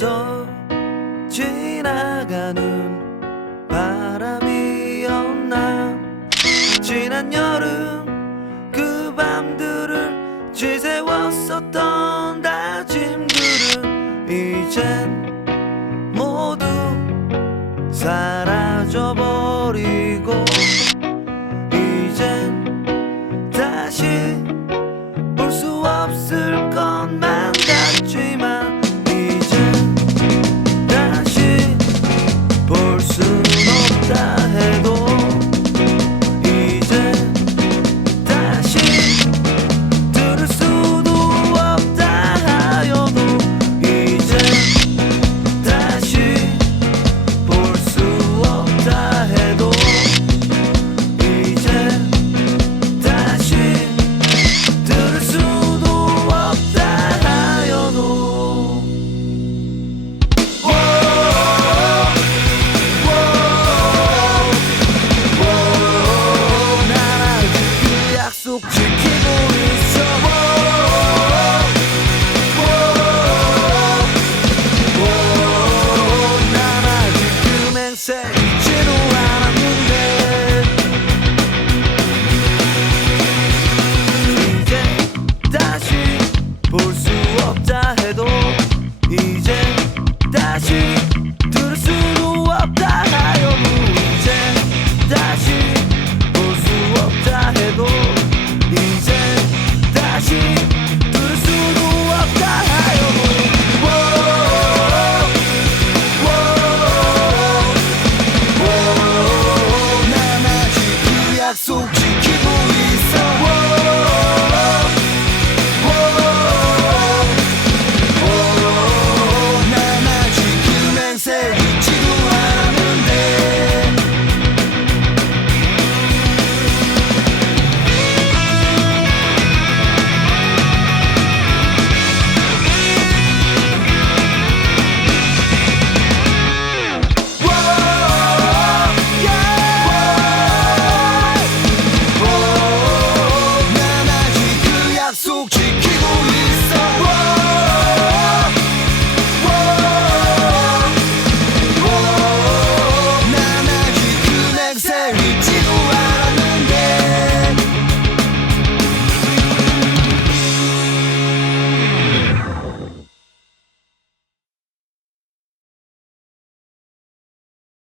스쳐 지나가는 바람이었나? 지난 여름 그 밤들을 지새웠었던 다짐들은 이젠 모두 사라져버리고 이젠 다시 글쎄 잊지도 않았는데. 이제 다시 볼 수 없다 해도 이제 다시